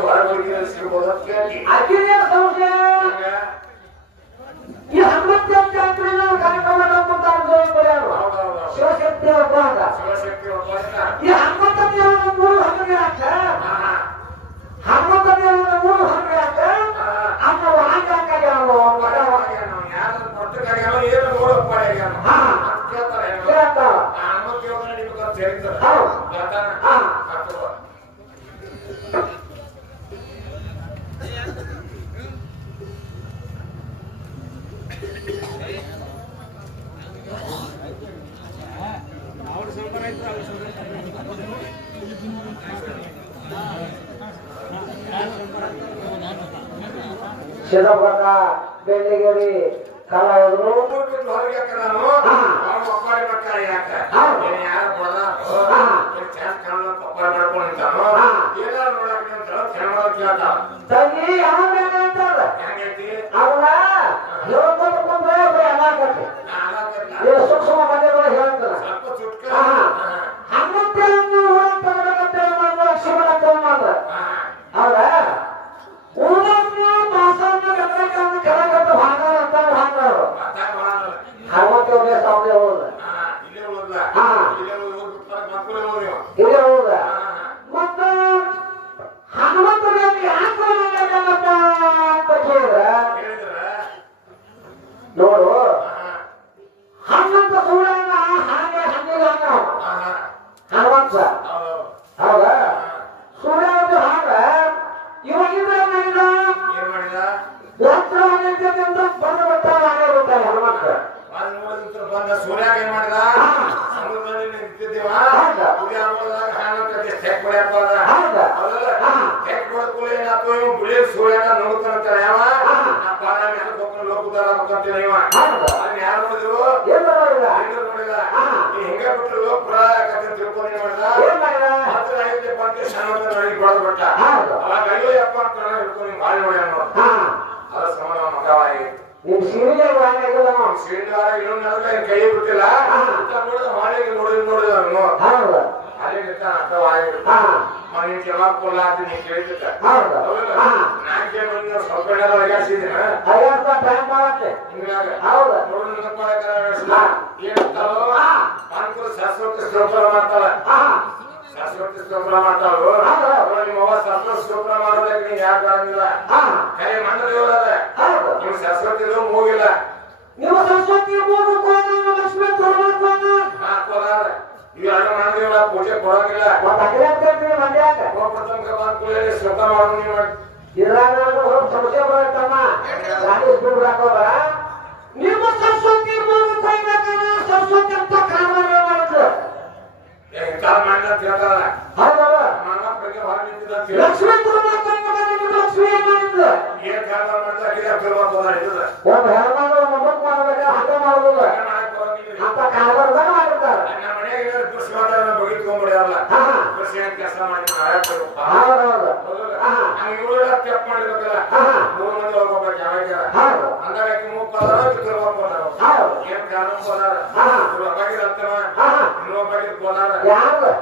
ಹೊರಗೆ ಸಿಗ್ಬೋದು ಅಂತ ಕೇಳಿ ಅಕ್ಕಿನ ಸಂಶಯ ಈ 10 ಜಾತ್ರೆ ನಾವು ಕಾರ್ಯಕ್ರಮ ಶಿವಶಕ್ತಿ ಒಬ್ಬ ಅಂತ ಈ 10 ದೇವರ 3 ಹಂಗೆ ಹಾಕ 10 ದೇವರ 3 ಹಂಗೆ ಹಾಕ ಅಮ್ಮ ವಾಂಗ ಹಾಕ ಯಾರು ಕೊಟ್ಟಕಾಗ ಏನು ನೋಡಪ್ಪ ಕೇಳ್ತಾರೆ ಶಿರಭಟ ಬೆಳ್ಳಿಗೆರಿ ಕಲಾವಿದರು ಹೊರಗೆ ಪಪ್ಪಾಡಿ ಮಕ್ಕಳ ಯಾಕ ಯಾರು ಕೊಡದ ಕಾಣಲು ಪಪ್ಪಾಡಿ ಮಾಡ್ಕೊಂಡಿದ್ದಾನು ಏನಾರು ನೋಡಕ್ಕೆ ಅಂತ ಕೇಳ್ತಾವ ತಂಗಿ ಯಾವ ಅಂತಾರ ಹೆಂಗೈತಿ ಅವನ ಹೇಳ್ಕೊಂಡ್ರೆ ಅನಾಗತ್ತೆ ಸೂಕ್ಷ್ಮ ಬಂದಿರೋ ಹೇಳ್ತಾರ ಸ್ವಲ್ಪ ಚುಟ್ಕ 11 ಹೋಗ್ತಕ್ಕಂತೆ ಶಿವನ ಮಾಡ್ರ ಹೌದಾ ಊರನ್ನು ಮಾಸವನ್ನು ಗಮನಕ್ಕೆ ಕರಗಟ್ಟು ಭಾಗ ಅಂತ ಭಾಗವರು 11 ಸಾವಿರ ಹೋದ ಇಲ್ಲೇ ಹೋದ ಮತ್ತು ಹನುಮಂತನಿಗೆ ಯಾಕೆ ಅಂತ ಕೇಳಿದ್ರ ನೋಡು ಹನುಮಂತ ಸೂರ್ಯನ ಹಾಗೆ ಹಂಗಿಲ್ಲ ಹನುಮಂತ ಹೌದಾ ಸೂರ್ಯ ಹಾಗ ಇವಾಗಿಂದ ಏನ್ ಮಾಡಿದ ಯಾತ್ರ ಬಂದು ಬರ್ತಾರೆ ಹಾಗೆ ಬರ್ತಾರೆ ಹನುಮಂತ ಬಂದ ಸೂರ್ಯಾಗ ಏನ್ ಮಾಡಿದ ಸಮುದ್ರದಲ್ಲಿ ನಿಂತಿದ್ದೀವ ಉದಯ ಆಗೋದಾಗ ಹಾನಂತ ಸ್ಟೆಕ್ ಏನಾಯ್ತು ಇವ್ ಬಿಳಿ ಸೂರ್ಯನ ನೋಡ್ತಾನಂತಾರೆ ಯಾವ ನಾ ಪಾದ ಮೇಲೆ ಹೋಗ್ಕೊಂಡು ಲೋಕದಾರ ಹೋಗ್ಕೊಂತೀನಿ ಇವ ಅದನ್ನ ಯಾರು ನೋಡಿದ್ರು ನೋಡಿದ ಈ ಹಿಂಗ ಬಿಟ್ಟರು ಲೋಕಪುರ ಯಾಕಂತ ತಿಳ್ಕೊಂಡು ಏನ್ ಮಾಡಿದ ಮಾತ್ರ ಐತೆ ಬಂದು ಶಾನಂದ ನೋಡಿ ಬಡದ್ ಬಿಟ್ಟ ಅವಾಗ ಅಯ್ಯೋ ಯಪ್ಪ ಅಂತ ಹಿಡ್ಕೊಂಡು ಬಾಳಿ ನೋಡಿ ಅನ್ನೋ ಅದ ಸಮಾನ ಮಗವಾಗಿ ನಿಮ್ ಸೀರೆ ಶ್ರೀನಿವಾರ ಇನ್ನೊಂದು ಕೈ ಬಿಟ್ಟಿಲ್ಲ ನೋಡಿದ ಮಾಳಿಗೆ ನೋಡಿದ ಅಲ್ಲಿ ಮನೆ ಜಮಾಕೊಲ್ಲ ಅಂತ ನೀ ಕೇಳಿದ್ದ ನಾಲ್ಕೇ ಮಂದಿ ಸ್ವಲ್ಪ ಒಳಗಾಸಿದ್ದೀನ ಏನಂತಾರೋ ಅನುಕೂಲ ಶಾಸ್ತ್ರೋಕ್ತ ಸ್ತೋತ್ರ ಮಾಡ್ತಾಳ ಶಾಸ್ತ್ರೋಕ್ತ ಸ್ತೋತ್ರ ಮಾಡ್ತಾಳು ನಿಮ್ಮ ಅವ್ವ ಶಾಸ್ತ್ರ ಸ್ತೋತ್ರ ಮಾಡೋದಕ್ಕೆ ನೀನ್ ಯಾಕೆ ಆಗಂಗಿಲ್ಲ ಕೈ ಮಂಡ ದೇವರದ ನೀವು ಶಾಸ್ತ್ರೋಕ್ತಿದ್ರು ಮೂಗಿಲ್ಲ ನೀವು ಸರಸ್ವತಿ ಲಕ್ಷ್ಮೀ ಕೋಲಾರ ಇವೆರಡು ಮಾಡಿದ್ರಿಲ್ಲ ಪೂಜೆ ಕೊಡಂಗಿಲ್ಲ ಪ್ರಥಮ ಕಬಾನ್ ಶ್ರದ್ಧಾ ಮಾಡು ನೀವು ಸಮಸ್ಯೆ ಬರುತ್ತಮ್ಮ ನಿಮ್ಮ ಸರಸ್ವತಿ ಸರಸ್ವತಿ ಅಂತ ಕಾಲ ಮಾಡಿದ್ರು ಮಾಡಿದ ಅಂತ ಹೇಳ್ತಾರ ಹೌದಲ್ಲ ಬಗ್ಗೆ ಹೊರ ನಿಂತಿದ್ದ ಲಕ್ಷ್ಮೀ ಲಕ್ಷ್ಮೀ ಮಾಡಿದ್ರು ಏನ್ ಕಾಲ ಮಾಡಿದ ಒಂದು ಹೆಣ್ಮಗಳು ಮೊಮ್ಮಕ್ ಮಾಡಬೇಕು ಹಠ ಮಾಡುದಿಲ್ಲ ಅಂತ ಕಾಲದಾಗ ಮಾಡಿರ್ತಾರೆ ನಮ್ಮ ಮನೆಯಾಗ ಕೃಷಿ ಮಾತಾಡ ಬಗಿಟ್ಕೊಂಡ್ಬಿಡ್ಯಾರಲ್ಲ ಕೃಷಿ ಕೆಲಸ ಮಾಡಿ ತೆಪ್ಪ ಮಾಡಿರ್ಬೇಕಲ್ಲ 3 ಮಂದಿ ಹೋಗ್ಬೇಕು ಯಾವಾಗ ಅಂದಾಗ ಮೂಗ್ತಾರ ಏನ್ ಕಾರಣ ಹೋದಾರ ಒಬ್ಬಾಗಿರ ಇನ್ನೊಬ್ಬಾಗಿರ್ ಹೋದಾರ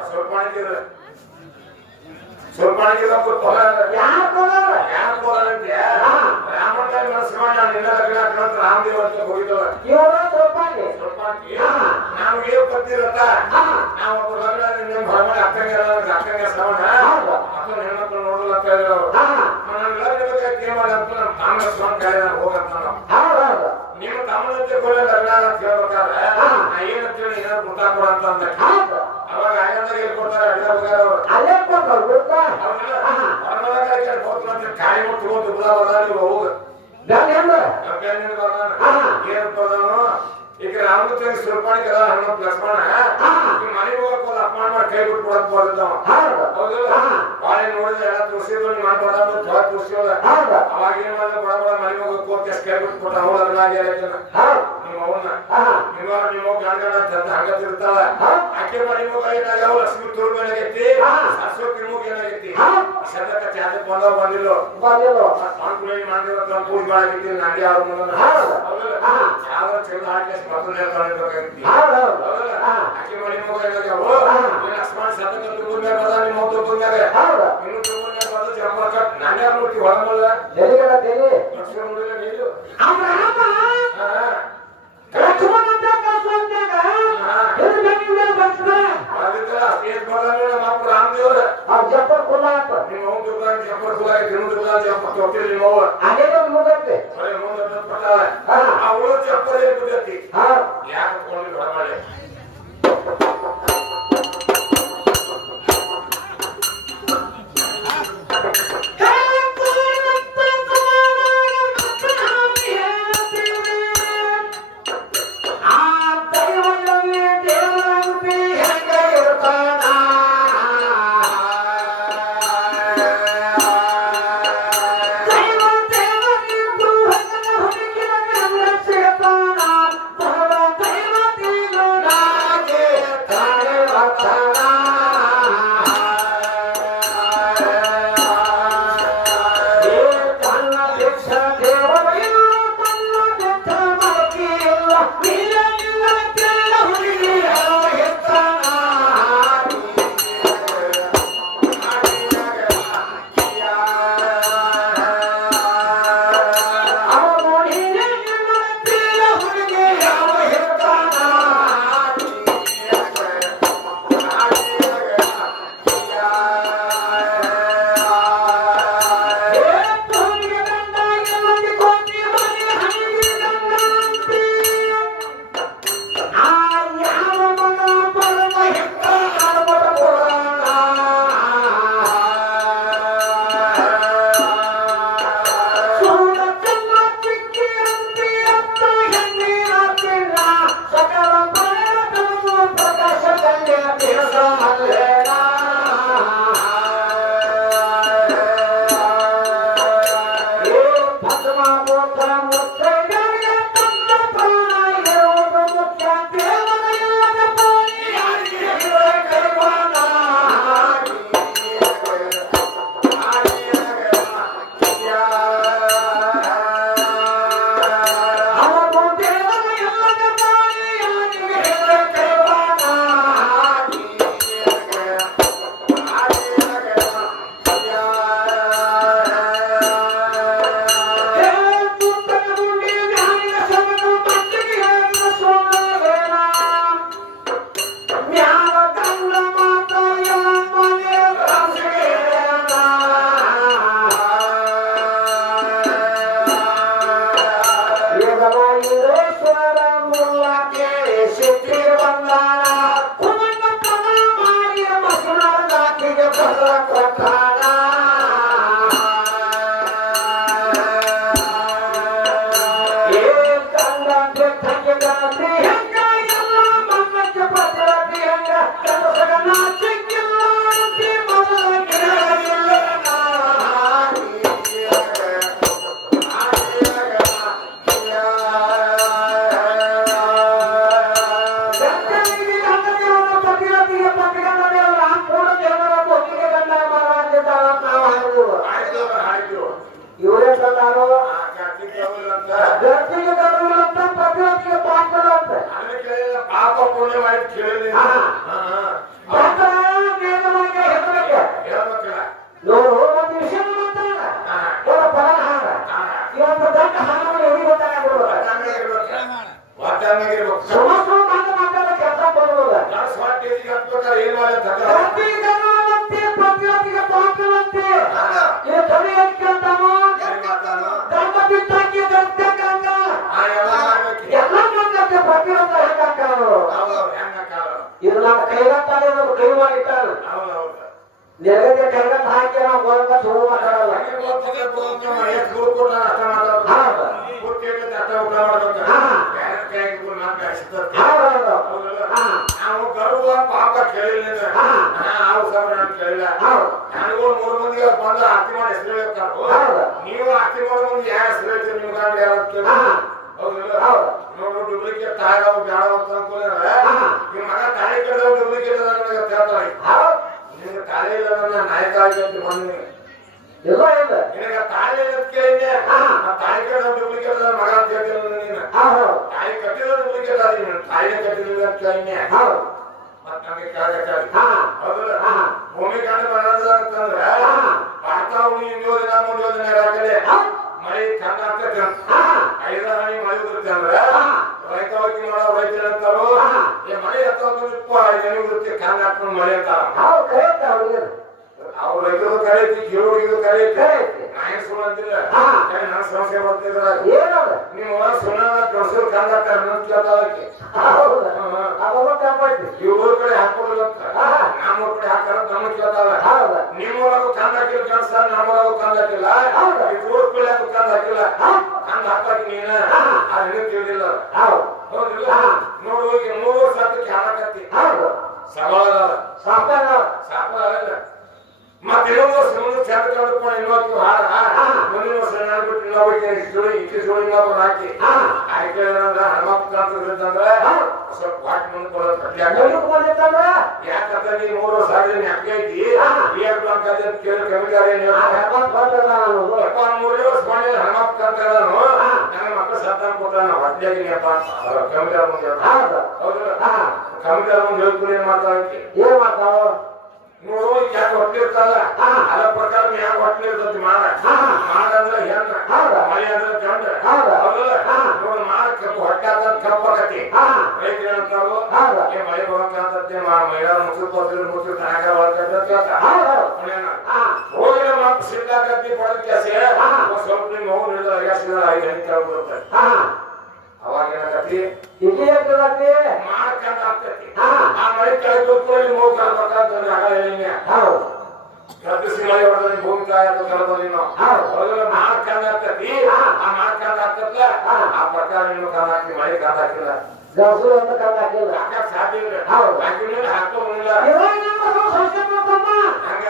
ಸ್ವಲ್ಪ ಮಾಡಿದ್ರು ಸ್ವಲ್ಪ ಯಾರು ಹೋದಾರಂತೆ ರಾಮಣ್ಣ ನರಸಿಂಹಣ್ಣ ನಿನ್ನ ರಾಮದೇವ್ ಅಂತ ಹೋಗಿದ್ದವ ನಾವು ಏನ್ ಬರ್ತಿರತ್ತ ನಾವು ಲಗ್ನ ಹೊರಗಡೆ ಅಕ್ಕಂಗೆ ಶ್ರವಣ ಮಕ್ಕಳು ಹೆಣ್ಮಕ್ಳು ನೋಡಲ್ಲ ಅಂತ ಹೇಳಿದ್ರು ಅವರು ನನ್ನ ಲಗ್ನ ಬೇಕಾಗಿ ಮಾಡಿ ಅಂತ ನಮ್ಮ ತಾಂಡ ಶ್ರವಣ ಕಾಯ್ದ ಹೋಗಂತ ನಾವು ನಿಮ್ಮ ತಮ್ಮನಂತೆ ಕೊಡ ಲಗ್ನ ಅಂತ ಹೇಳ್ಬೇಕಾದ್ರೆ ನಾ ಏನಂತೇಳಿ ಏನಾದ್ರು ಗುರ್ತಾಕೊಡ ಅಂತ ಅಂದ ಅವಾಗ ಆಯಂದಾಗ ಎಲ್ಲಿ ಕೊಡ್ತಾರೆ ಅಡ್ಡ ಹೊರಗಡೆ ಕಾಯಿ ಮುಟ್ಕೊಂಡು ನೀವು ಹೋಗ ಈಗ ರಾಮಚಂದ್ರ ಸುರ್ಪಾಣಿಕ ಹನುಮಂತ ಲಕ್ಷ್ಮಣ ಮನೆಗೆ ಹೋಗಕ್ಕೆ ಅಪಮಾನ ಮಾಡಿ ಕೈ ಬಿಟ್ಟು ಕೊಡಕ್ ಬರ್ತಾವ ಹೌದಿಲ್ಲ ಬಾಳೆ ನೋಡಿದ್ರೆ ಎಲ್ಲ ತೋರಿಸಿದ್ರು ನೀವು ಮಾಡ್ಬಾರ್ದು ತೋರಿಸಿಲ್ಲ ಅವಾಗ ಏನ್ ಮಾಡಿದ್ರೆ ಬಡ ಬಡ ಮನೆಗೆ ಹೋಗಕ್ಕೆ ಹೋಗಿ ಕೈ ಬಿಟ್ಟು ಕೊಟ್ಟ ಅವ್ರು ಅದನ್ನಾಗಿ ನಿಮ್ಮ ಅವನ್ನ ನಿಮ್ಮ ಗಂಡ ಹಂಗ ತಿರ್ತಾಳ ಆಕೆ ಮನೆಗೆ ಹೋಗ ಏನಾಗ ಲಕ್ಷ್ಮಿ ತೋರ್ ಏನಾಗೈತಿ ಸರಸ್ವತಿ ಮೂಗ್ ಏನಾಗೈತಿ ಶಬ್ದಕ್ಕ ಚಾದಕ್ ಬಂದಿಲ್ಲ ಮಾಡಿದ್ರೆ ಪೂಜೆ ಮಾಡಾಕೈತಿ ನಂಗೆ ಅವ್ರ ಯಾವ ಚಂದ ಹಾಕಿ ಮಕ್ಕಳನ್ನ ತಗೊಳ್ಬೇಕಾಗಿತ್ತು ಆಕೆ ಮನೆ ಮಗ ಲಕ್ಷ್ಮಣ ಶಬ್ದಕ್ಕ ತುರ್ಬಂದಾಗ ನಿಮ್ಮ ತುರ್ಬಂದಾಗ ಇನ್ನು ತುರ್ಬಂದಾಗ ಬಂದು ಜಂಬ ಕಟ್ ಹೊಳಮಲ್ಲ ಎಲ್ಲಿಗೆಲ್ಲ ತೆಲಿ ಲಕ್ಷ ನೋಡಿಲ್ಲ ನೀರು ಅವ್ರ ರಾಮ ಲಕ್ಷ್ಮಣ ಅಂತ ಕಳ್ಸುವಂತಾಗ ಎಲ್ಲಿ ಬೇಕಿಲ್ಲ ಬರ್ತಾರೆ ಅದಕ್ಕೆ ಸ್ಟೇಜ್ ಬಂದ್ರೆ ನಮ್ಮ ಅಪ್ಪ ರಾಮದೇವ್ರ ಅವ್ರ ಜಪ್ಪರ್ ಕುಲ್ಲ ಅಂತ ನಿಮ್ಮ ಅವ್ನ ದುರ್ಗಾನ್ ಜಪ್ಪರ್ ಕುಲಾಯ ತಿರುಗುದಿಲ್ಲ ಜಪ್ಪ ತೊಟ್ಟಿಲ್ಲ ನಿಮ್ಮ ಅವ್ವ ಅದೇನೋ ಮುಗತ್ತೆ ಅದೇ ಮುಂದೆ ಪಟ್ಟಾಳ ಅವಳು ಜಪ್ಪರ್ ಇರ್ಬಿಟ್ಟೈತಿ ಯಾಕೆ ಕೊಂಡಿಲ್ಲ ಹೊರಮಳೆ ಭೂಮಿ ಕಾಂಡ ಅಂತಂದ್ರೆ ಭಾರತ ಉಳಿ ಯೋಜನೆ ಮುಂದೆ ಯೋಜನೆ ಹಾಕಲಿ ಮಳೆ ಕಂಡ ಆಗ್ತೈತಿ ಐದಾರು ಹನಿ ಮಳೆ ಉದುರುತ್ತೆ ಅಂದ್ರೆ ರೈತ ಹೋಗಿ ಮಾಡೋ ರೈತ ಅಂತಾರು ಮಳೆ ಹತ್ತೊಂದು ಜನ ಉದುರುತ್ತೆ ಕಂಡ ಹಾಕೊಂಡು ಮಳೆ ಅಂತಾರ ಅವ್ರ ರೈತರು ಕರೆಯುತ್ತೆ ಜೀವಳಿಗೂ ಕರೆಯುತ್ತೆ ನಾಯಿ ಸುಳ್ಳು ಅಂತಿಲ್ಲ ನನ್ನ ಸಮಸ್ಯೆ ಬರ್ತಿದ್ರ ನೀವು ಸುಳ್ಳ ಪ್ರೊಸೆಸರ್ ಕಂಡ ಹಾಕ್ತಾರೆ ಅಂತ ಕೇಳ್ತಾವಕ್ಕೆ ಇವ್ರ ಕಡೆ ಹಾಕೋದಿಲ್ಲ ನಮ್ಮೂರ್ ಕಡೆ ಹಾಕಾರ ನಮ್ಮ ಕೇಳ್ತಾವ ನಿಮ್ಮೂರಾಗೂ ಕಂದ ಹಾಕಿಲ್ಲ ಕನ್ಸ ನಮ್ಮೂರಾಗೂ ಕಂದ ಹಾಕಿಲ್ಲ ಇವ್ರ ಕಡೆ ಕಂದ ಹಾಕಿಲ್ಲ ಕಂದ ಹಾಕಿ ನೀನ ಅದನ್ನ ತಿಳಿದಿಲ್ಲ ಹೌದಿಲ್ಲ ನೋಡು ಈಗ 3 ವರ್ಷ ಹತ್ತಕ್ಕೆ ಹಾಕತ್ತಿ ಸವಾಲ ಮತ್ತೆ ಇನ್ನೊಂದು ವರ್ಷ ಮುಂದೆ ಚಂದ ಕಳ್ಕೊಂಡು ಇನ್ನೊಂದು ಹಾರ ಮುಂದಿನ ವರ್ಷ ಬಿಟ್ಟು ಇನ್ನೊಬ್ಬರಿಗೆ ಇಕ್ಕಿ ಸುಳಿ ಇನ್ನೊಬ್ಬರು ಹಾಕಿ ಆಯ್ಕೆ ಹನುಮಪ್ಪ ಕಾಣ್ತಂದ್ರೆ ಸ್ವಲ್ಪ ವಾಟ್ ಮುಂದೆ ಬರೋದು ಯಾಕಂದ್ರೆ ನೀ 3 ವರ್ಷ ಆದ್ರೆ ನೀ ಅಕ್ಕ ಐತಿ ಕೇಳಿ ಕಮಿಟಾರೆ 3 ವರ್ಷ ಮಾಡಿ ಹನುಮಪ್ಪ ಕಾಣ್ತಾನು ನನ್ನ ಮಕ್ಕಳು ಸತ್ತಾನ ಕೊಟ್ಟ ಹೊಟ್ಟೆಗೆ ನೀಪ್ಪ ಕಮಿಟಾರ ಮುಂದೆ ಹೌದಿಲ್ಲ ಕಮಿಟಾರ ಮುಂದೆ ಹೇಳ್ಕೊಂಡು ಏನ್ ಮಾಡ್ತಾವ ನೋಡು ಯಾಕೆ ಹೊಟ್ಟೆ ಇರ್ತಲ್ಲ ಅದ ಪ್ರಕಾರ ಯಾಕೆ ಹೊಟ್ಟೆ ಇರ್ತತಿ ಮಾಡಂದ್ರೆ ಹೆಣ್ಣ ಮಳೆ ಅಂದ್ರೆ ಗಂಡ ನೋಡು ಮಾಡ ಹೊಟ್ಟೆ ಆದ ಕಪ್ಪಾಕತಿ ರೈತರು ಏನಂತಾರು ಮಳೆ ಬರೋಕಂತತ್ತೆ ಮಹಿಳಾ ಮುಸ್ರು ತನಕ ಹೋಗಿನ ಮಕ್ಕಳು ಸಿದ್ದಾಕತ್ತಿ ಪಡೆದ ಕೆಲಸ ಸ್ವಲ್ಪ ನಿಮ್ಮ ಮಗು ಹಿಡಿದ 5 ಗಂಟೆ ಬರುತ್ತೆ ಅವಾಗ ಏನಾಗತ್ತಿ ಮಾಡ್ಕೊಂಡ್ ಆಗ್ತೈತಿ ಆ ಮಳೆ ಕೆಳಗೆ ಹೋಗ್ಕೊಂಡು ಹೋಗಿ ಬರ್ಬೇಕಂತಂದ್ರೆ ಆಗ ಹೇಳಿನ ಕತ್ತಿಸಿ ಮಳೆ ಹೊಡೆದ್ರೆ ಭೂಮಿ ಕಾಯತ್ತು ಕಳೆದ ನೀನು ಮಾಡ್ಕೊಂಡ್ ಆಗ್ತೈತಿ ಆ ಮಾಡ್ಕೊಂಡ್ ಆಗ್ತತ್ಲ ಆ ಪ್ರಕಾರ ನೀನು ಕಂದ ಹಾಕಿ ಮಳೆ ಕಂದ ಹಾಕಿಲ್ಲ ಹಾಕಕ್ ಸಾಧ್ಯ ಇಲ್ಲ ಹಾಕಿಲ್ಲ ಹಾಕೋದಿಲ್ಲ ಹಂಗ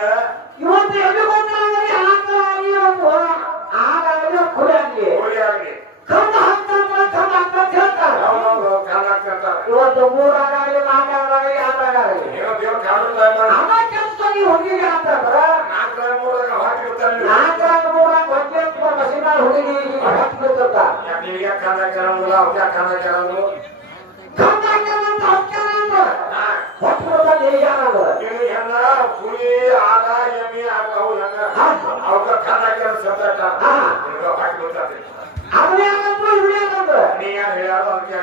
ಹೋಳಿ ಆಗಲಿ ಇವತ್ತು 3 ಆಗಲಿ 4 ಆಗಲಿ 2 ಆಗಲಿ ಹುಡುಗಿಗೆ ಅಂತಂದ್ರ 4 ಮಸೀನ ಹುಡುಗಿ ನಿಮಗೆ ಕಂದ ಕೇಳಂಗಿಲ್ಲ ಅವ್ಯ ಕಂದ ಕೇಳಂಗಿಲ್ಲ ನೀವು ಹೆಂಗ ಕುರಿ ಆದ ಎಮ್ಮಿ ಆಗ್ತಾವು ಹೆಂಗ ಅವ್ರ ಕಂದ ಕೇಳ ಸತ್ತ ಹಾಕಿ ಗೊತ್ತಾಗ್ತೈತಿ ನೀ ಯಾರು ಹೇಳೋ ಅದಕ್ಕೆ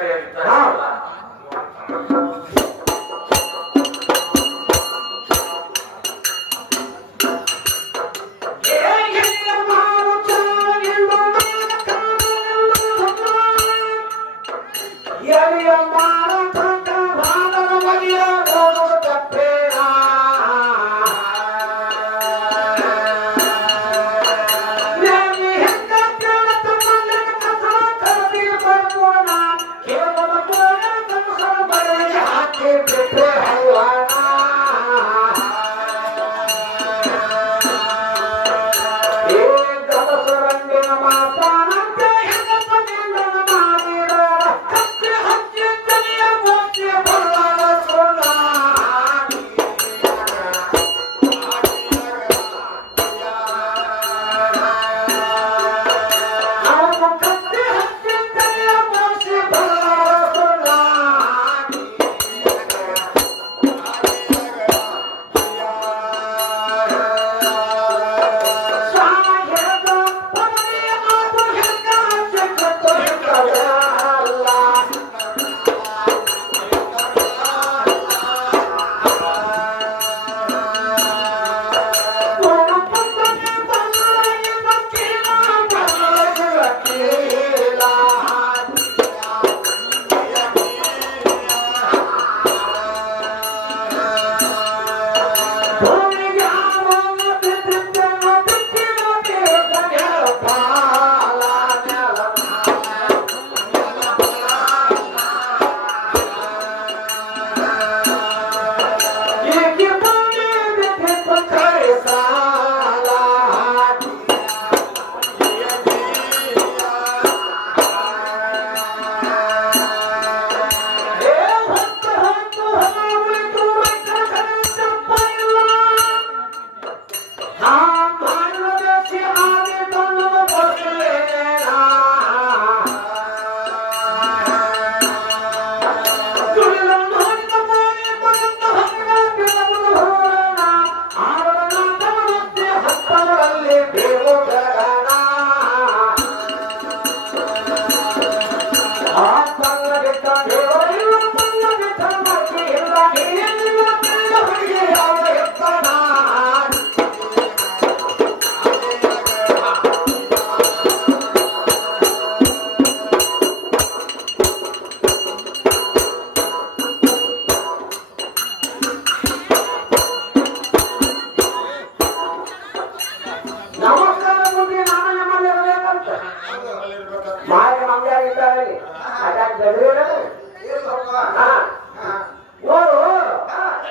ನೋಡು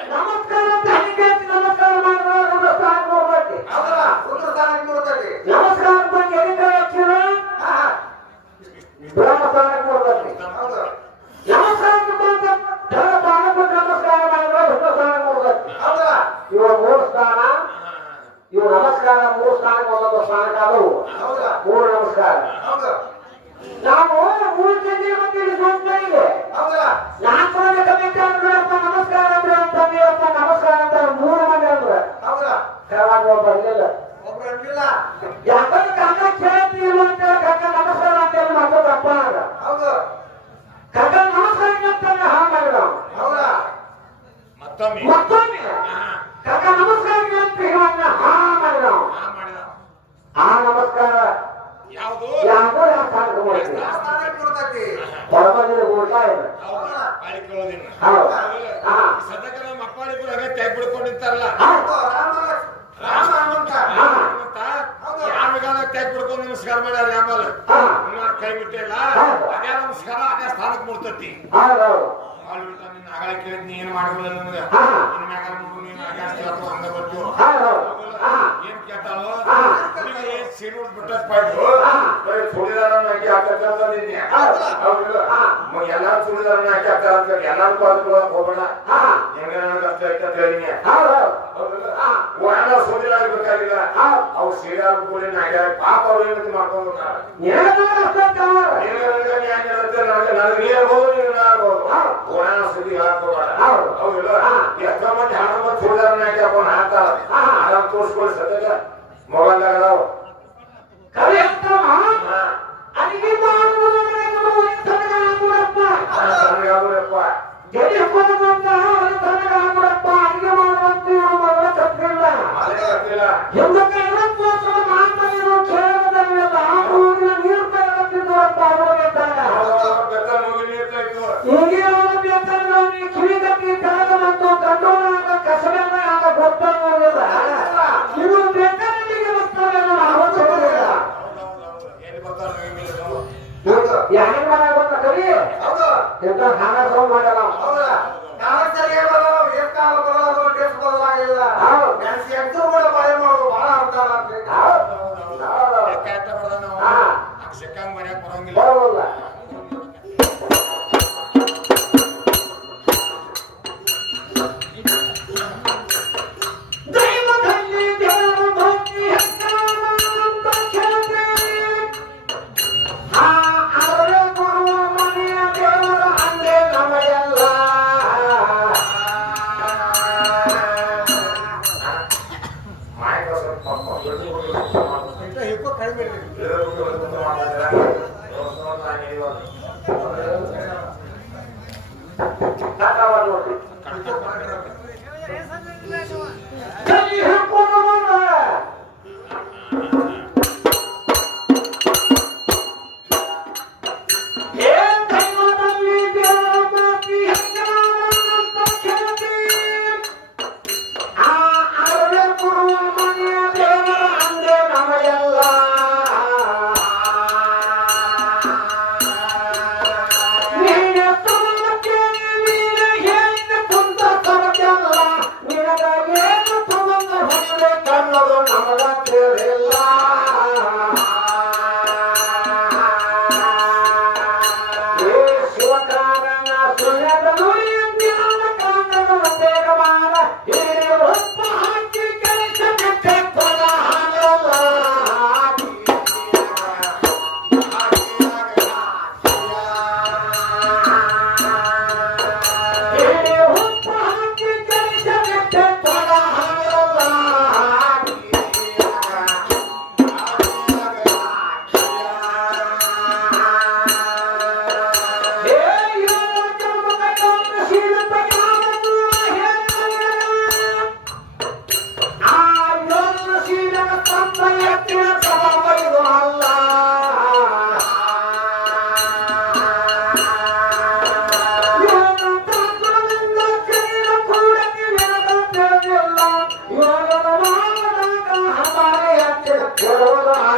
ನಮಸ್ಕಾರ ಅಂತ ಹೆಂಗೆ ನಮಸ್ಕಾರ ಮಾಡಿದ್ರೆ ಸ್ಥಾನ ನೋಡ್ಬೇಕು ನಮಸ್ಕಾರ ಬಂದು ಎಲ್ಲಿಂದ ಹಚ್ಚಿರ ಬ್ರಹ್ಮ ಸ್ಥಾನಕ್ಕೆ ನೋಡ್ಬೇಕು ನಮಸ್ಕಾರ ನಮಸ್ಕಾರ ಮಾಡಿದ್ರೆ ವಿಷ್ಣು ಸ್ಥಾನ ನೋಡ್ಬೇಕು ಇವ ಮೂರು ಸ್ಥಾನ ಇವು ನಮಸ್ಕಾರ ಮೂರು ಸ್ಥಾನಕ್ಕೆ ಒಂದೊಂದು ಸ್ಥಾನಕ್ಕಾದವು ಮೂರು ನಮಸ್ಕಾರ ನಾವು ಮೂರು ಜನ ಬಂದಿದ್ದು ಸ್ವಂತಿಗೆ ನಾಲ್ಕು ಮಂದಿ ಕಮಿಟಿ ಅಂದ್ರಪ್ಪ ನಮಸ್ಕಾರ ಅಂದ್ರೆ ಅಂತಂದಿರಪ್ಪ ನಮಸ್ಕಾರ ಅಂತ ಮೂರು ಮಂದಿ ಅಂದ್ರೆ ಕೆಳಗೆ ಒಬ್ಬ ಇರಲಿಲ್ಲ ಯಾಕಂದ್ರೆ ಕಾಕ ಕೇಳ್ತೀವಿ ಅಂತ ಕಾಕ ನಮಸ್ಕಾರ ಅಂತ ಮಾಡ್ಕೋದಪ್ಪ ಕಾಕ ನಮಸ್ಕಾರ ಅಂತಂದ್ರೆ ಹಾ ಮಾಡಿದ ಮತ್ತೊಮ್ಮೆ ಕಾಕ ನಮಸ್ಕಾರ ಅಂತ ಹಾ ಮಾಡಿದ ಆ ನಮಸ್ಕಾರ ಯಾವುದು ಯಾಕೋ ಯಾವ ಹೊರಬಂದಿನ ಊಟ ಇದೆ ಸದ್ಯಕ್ಕೆ ನಮ್ಮ ಮಕ್ಕಳಿಗೂ ಹಾಗೆ ಕೈ ಬಿಡ್ಕೊಂಡಿರ್ತಾರಲ್ಲ ಯಾವಾಗ ಕೈ ಬಿಡ್ಕೊಂಡು ನಮಸ್ಕಾರ ಮಾಡ್ಯಾರ ಯಾಮಲ್ ಕೈ ಬಿಟ್ಟಿಲ್ಲ ಅದೇ ನಮಸ್ಕಾರ ಅದೇ ಸ್ಥಾನಕ್ಕೆ ಮುಡ್ತತಿ ನಿನ್ನ ಆಗಳ ಕೇಳಿದ್ ನೀ ಏನ್ ಮಾಡಬಲ್ಲ ನನಗ ನಿನ್ನ ಮ್ಯಾಗ ನೀನು ಆಗಾಸ್ತಿ ಅಥವಾ ಹಂಗ ಬರ್ತೀವ ಏನ್ ಕೇಳ್ತಾಳು ಸೀರೆ ಬಿಟ್ಟು ಬರೀ ಸುಡಿದಾರನ್ನ ಹಾಕಿ ಹಾಕಂತ ನಿನ್ನೆ ಎಲ್ಲಾರು ಸುಡಿದಾರನ್ನ ಹಾಕಿ ಹಾಕ್ತಾರ ಅಂತ ಎಲ್ಲಾರು ಪಾಲ್ಕೊಳಕ್ ಹೋಗೋಣ ಹೆಂಗ ನನಗೆ ಅರ್ಥ ಆಯ್ತಂತ ಹೇಳಿನಿ ಎಲ್ಲ ಸುಡಿದಾರ ಬೇಕಾಗಿಲ್ಲ ಅವ್ರು ಸೀರೆ ಹಾಕಿ ಹಾಕ್ಯಾರ ಪಾಪ ಅವ್ರು ಏನಂತ ಮಾಡ್ಕೊಂಡ್ಬಿಟ್ಟಾರ ನನಗೆ ನೀ ಆಗ್ಬೋದು ನೀನು ಆಗ್ಬೋದು ಓಣ ಸುದ್ದಿ ಹಾಕೋಬೇಡ ಹೌದಿಲ್ಲ ಎಷ್ಟೋ ಮಂದಿ ಹಣ ಮಂದಿ ಸುಡಿದಾರನ್ನ ಹಾಕಿ ಹಾಕೊಂಡು ಹಾಕ್ತಾರ ಅದನ್ನ ತೋರಿಸ್ಕೊಳ್ಳಿ ಸದ್ಯಕ್ಕೆ ಮೊಬೈಲ್ದಾಗ ಅದಾವ ಹೆಂಗ್ ಮಾಡ ಗೊತ್ತ ಕವಿ ಎಂತ ಖಾನ ಸೌ ಮಾಡಲ್ಲ ಬರೋಲ್ಲ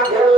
Hello,